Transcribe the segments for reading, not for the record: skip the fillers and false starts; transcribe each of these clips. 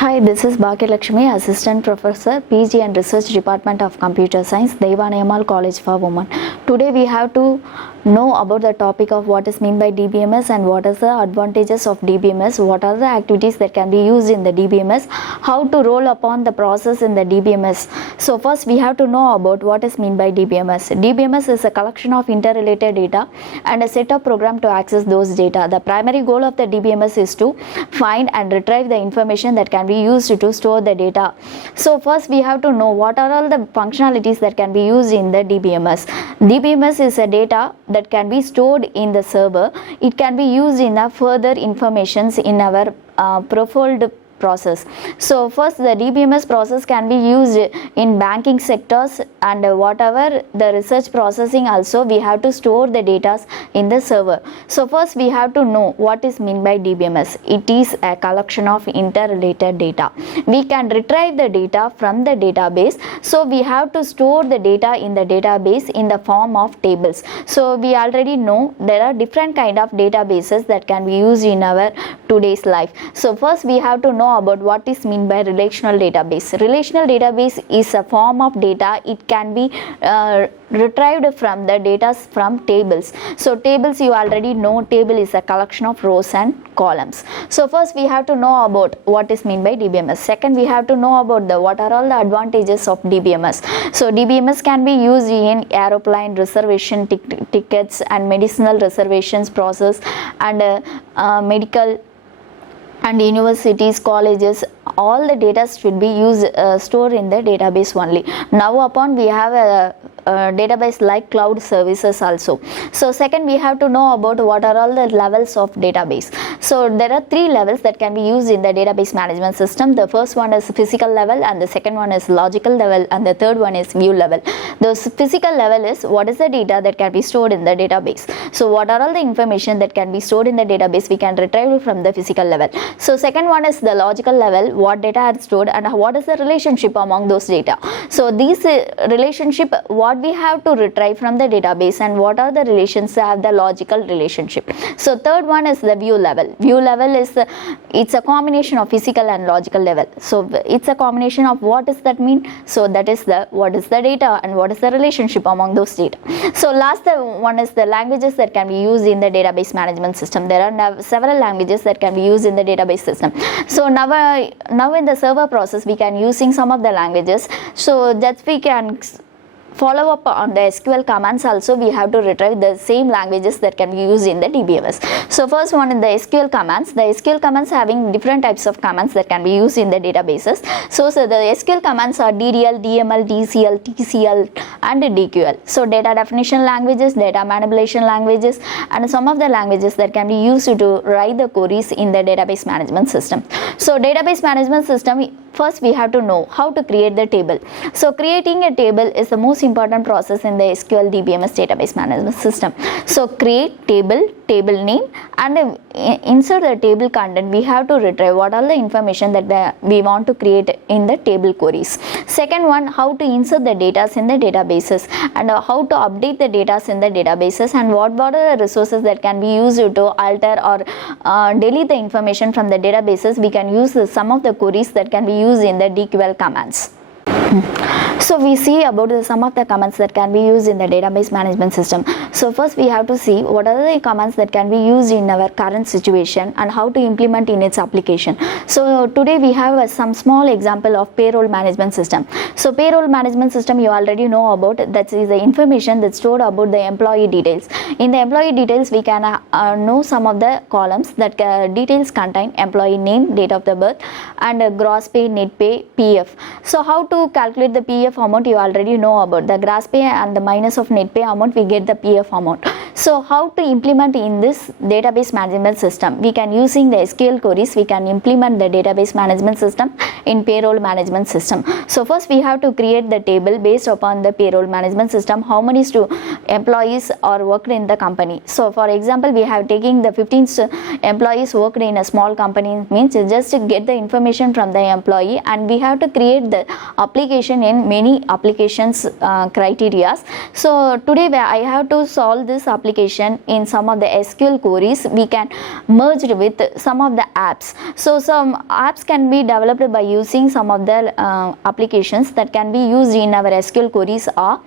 Hi, this is Bakkiyalakshmi, Assistant Professor, PG and Research Department of Computer Science, Theivanai Ammal College for Women. Today we have to know about the topic of what is meant by Dbms and what are the advantages of Dbms, what are the activities that can be used in the Dbms, how to roll upon the process in the Dbms. So first we have to know about what is meant by Dbms. Dbms is a collection of interrelated data and a set of program to access those data. The primary goal of the Dbms is to find and retrieve the information that can be used to store the data. So first we have to know what are all the functionalities that can be used in the Dbms. Dbms is a data that can be stored in the server. It can be used in a further informations in our profold process. So first the Dbms process can be used in banking sectors and whatever the research processing also we have to store the data in the server. So first we have to know what is meant by Dbms. It is a collection of interrelated data. We can retrieve the data from the database. So we have to store the data in the database in the form of tables. So we already know there are different kind of databases that can be used in our today's life. So first we have to know about what is meant by relational database. Relational database is a form of data. It can be retrieved from the data from tables. So tables, you already know, table is a collection of rows and columns. So first we have to know about what is meant by Dbms. Second we have to know about what are all the advantages of Dbms. So Dbms can be used in aeroplane reservation tickets and medicinal reservations process and medical and universities, colleges, all the data should be used stored in the database only. Now upon we have a database like cloud services also. So second we have to know about what are all the levels of database. So there are three levels that can be used in the database management system. The first one is physical level, and the second one is logical level, and the third one is view level. The physical level is what is the data that can be stored in the database. So what are all the information that can be stored in the database we can retrieve from the physical level. So second one is the logical level, what data are stored and what is the relationship among those data. So these relationship, what we have to retrieve from the database and what are the relations have the logical relationship. So third one is the view level. View level is it's a combination of physical and logical level. So it's a combination of what does that mean. So that is the what is the data and what is the relationship among those data. So last one is the languages that can be used in the database management system. There are several languages that can be used in the database system. So now in the server process we can using some of the languages, so that we can follow up on the SQL commands also. We have to retrieve the same languages that can be used in the Dbms. So first one in the SQL commands. The SQL commands having different types of commands that can be used in the databases. So the SQL commands are DDL, DML, DCL, TCL and DQL. So data definition languages, data manipulation languages, and some of the languages that can be used to write the queries in the database management system. So database management system, first we have to know how to create the table. So creating a table is the most important process in the SQL Dbms database management system. So create table, table name, and insert the table content. We have to retrieve what are the information that we want to create in the table queries. Second one, how to insert the data in the databases and how to update the data in the databases and what are the resources that can be used to alter or delete the information from the databases. We can use some of the queries that can be used in the DQL commands. So we see about some of the commands that can be used in the database management system. So first we have to see what are the commands that can be used in our current situation and how to implement in its application. So today we have some small example of payroll management system. So payroll management system you already know about, that is the information that's stored about the employee details. In the employee details we can know some of the columns that details contain employee name, date of the birth, and gross pay, net pay, PF. So how to calculate the PF amount you already know about. The gross pay and the minus of net pay amount, we get the PF amount. So how to implement in this database management system? We can using the SQL queries, we can implement the database management system in payroll management system. So first we have to create the table based upon the payroll management system, how many employees are worked in the company. So for example, we have taking the 15 employees worked in a small company, means just to get the information from the employee, and we have to create the application application in many applications criteria. So today I have to solve this application in some of the SQL queries we can merge with some of the apps. So some apps can be developed by using some of the applications that can be used in our SQL queries are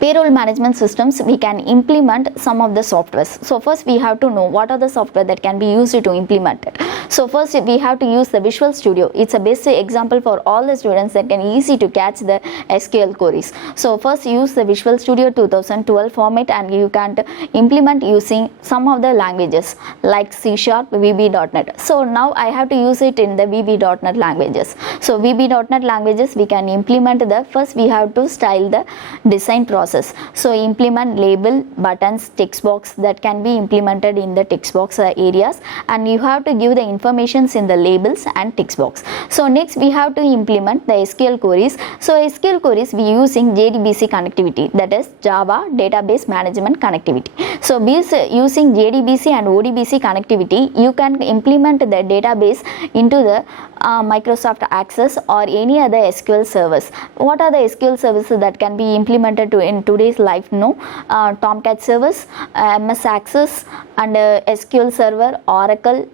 payroll management systems. We can implement some of the softwares. So first we have to know what are the software that can be used to implement it. So first we have to use the Visual Studio. It's a basic example for all the students that can easy to catch the SQL queries. So first use the Visual Studio 2012 format, and you can implement using some of the languages like C#, VB.NET. So now I have to use it in the VB.NET languages. So VB.NET languages we can implement the first we have to style the design process. So implement label, buttons, text box that can be implemented in the text box areas, and you have to give the informations in the labels and text box. So next we have to implement the SQL queries. So SQL queries we using JDBC connectivity, that is Java Database Management Connectivity. So using JDBC and ODBC connectivity, you can implement the database into the Microsoft Access or any other SQL servers. What are the SQL services that can be implemented in today's life? No, Tomcat servers, MS Access, and SQL Server, Oracle,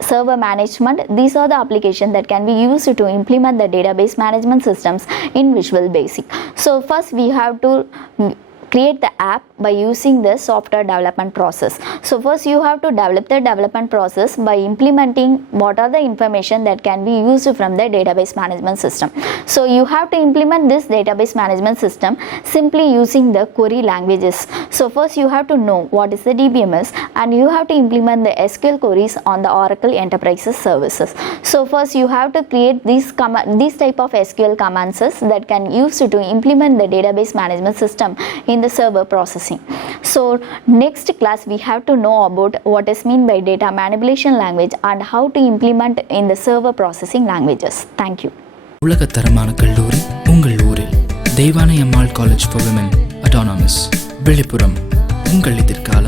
server management. These are the applications that can be used to implement the database management systems in Visual Basic. So first we have to create the app by using the software development process. So first you have to develop the development process by implementing what are the information that can be used from the database management system. So you have to implement this database management system simply using the query languages. So first you have to know what is the Dbms, and you have to implement the SQL queries on the Oracle Enterprises services. So first you have to create these type of SQL commands that can use to implement the database management system in the server processing. So next class we have to know about what is mean by data manipulation language and how to implement in the server processing languages. Thank you. உலகத்தரமான கல்லூரி உங்கள் ஊரில் Deivanai Ammal college for women autonomous Villupuram. உங்கள் எதிர்காலம்